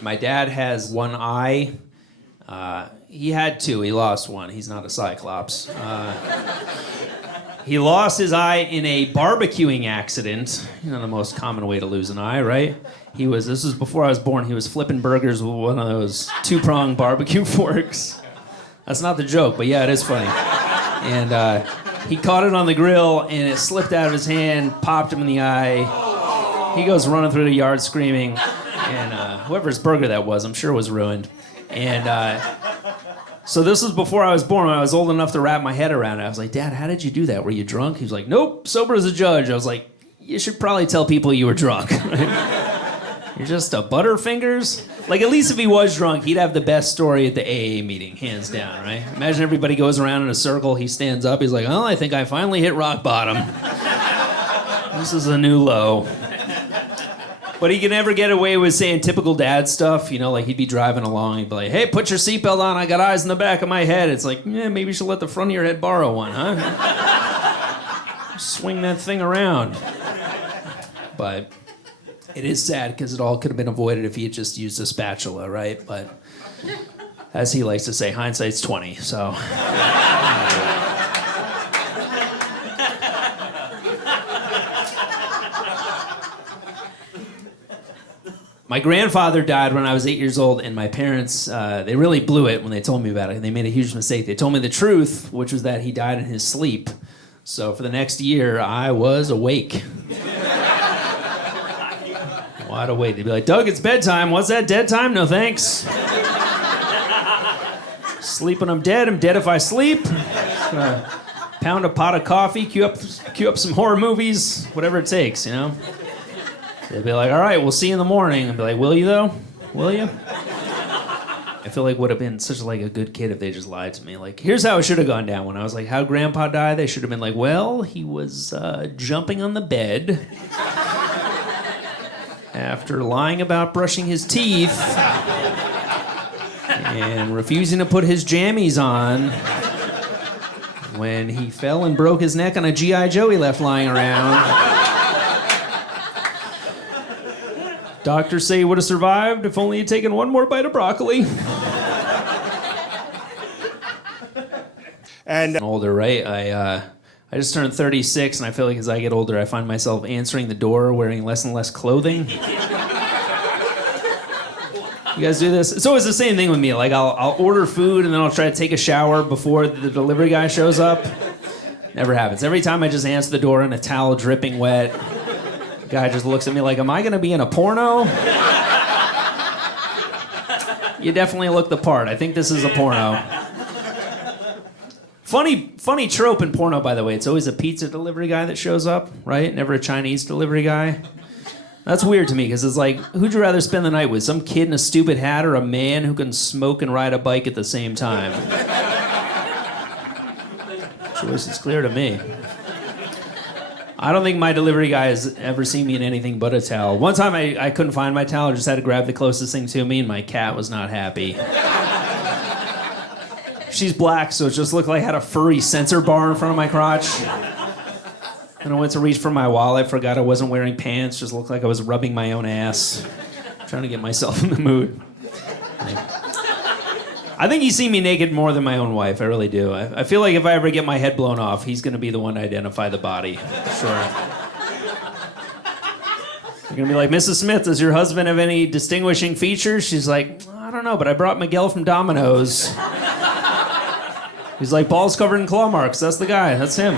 My dad has one eye. He had two. He lost one. He's not a cyclops. He lost his eye in a barbecuing accident. You know, the most common way to lose an eye, right? This was before I was born. He was flipping burgers with one of those two-prong barbecue forks. That's not the joke, but yeah, it is funny. And he caught it on the grill, and it slipped out of his hand, popped him in the eye. He goes running through the yard screaming, and whoever's burger that was, I'm sure was ruined. And so this was before I was born. When I was old enough to wrap my head around it, I was like, Dad, how did you do that? Were you drunk? He was like, nope, sober as a judge. I was like, you should probably tell people you were drunk. You're just a butterfingers. Like, at least if he was drunk, he'd have the best story at the AA meeting, hands down, right? Imagine everybody goes around in a circle. He stands up. He's like, oh, I think I finally hit rock bottom. This is a new low. But he can never get away with saying typical dad stuff. You know, like he'd be driving along. He'd be like, hey, put your seatbelt on. I got eyes in the back of my head. It's like, yeah, maybe you should let the front of your head borrow one, huh? Swing that thing around. But it is sad because it all could have been avoided if he had just used a spatula, right? But as he likes to say, hindsight's 20, so. My grandfather died when I was 8 years old, and my parents, they really blew it when they told me about it. They made a huge mistake. They told me the truth, which was that he died in his sleep. So for the next year, I was awake. Wide awake. They'd be like, Doug, it's bedtime. What's that, dead time? No thanks. Sleep when I'm dead. I'm dead if I sleep. Just gonna pound a pot of coffee, queue up some horror movies, whatever it takes, you know? They'd be like, all right, we'll see you in the morning. I'd be like, will you, though? Will you? I feel like would have been such like a good kid if they just lied to me. Like, here's how it should have gone down. When I was like, how'd Grandpa die? They should have been like, well, he was jumping on the bed after lying about brushing his teeth and refusing to put his jammies on when he fell and broke his neck on a G.I. Joe he left lying around. Doctors say he would have survived if only he'd taken one more bite of broccoli. And older, right? I just turned 36, and I feel like as I get older, I find myself answering the door wearing less and less clothing. You guys do this? It's always the same thing with me. Like, I'll order food, and then I'll try to take a shower before the delivery guy shows up. Never happens. Every time I just answer the door in a towel dripping wet. The guy just looks at me like, am I going to be in a porno? You definitely look the part. I think this is a porno. Funny trope in porno, by the way. It's always a pizza delivery guy that shows up, right? Never a Chinese delivery guy. That's weird to me, because it's like, who'd you rather spend the night with? Some kid in a stupid hat or a man who can smoke and ride a bike at the same time? Choice is clear to me. I don't think my delivery guy has ever seen me in anything but a towel. One time I couldn't find my towel. I just had to grab the closest thing to me, and my cat was not happy. She's black, so it just looked like I had a furry sensor bar in front of my crotch. And I went to reach for my wallet, forgot I wasn't wearing pants, just looked like I was rubbing my own ass. Trying to get myself in the mood. I think he's seen me naked more than my own wife. I really do. I feel like if I ever get my head blown off, he's going to be the one to identify the body. Sure. You're going to be like, Mrs. Smith, does your husband have any distinguishing features? She's like, I don't know, but I brought Miguel from Domino's. He's like, balls covered in claw marks. That's the guy. That's him.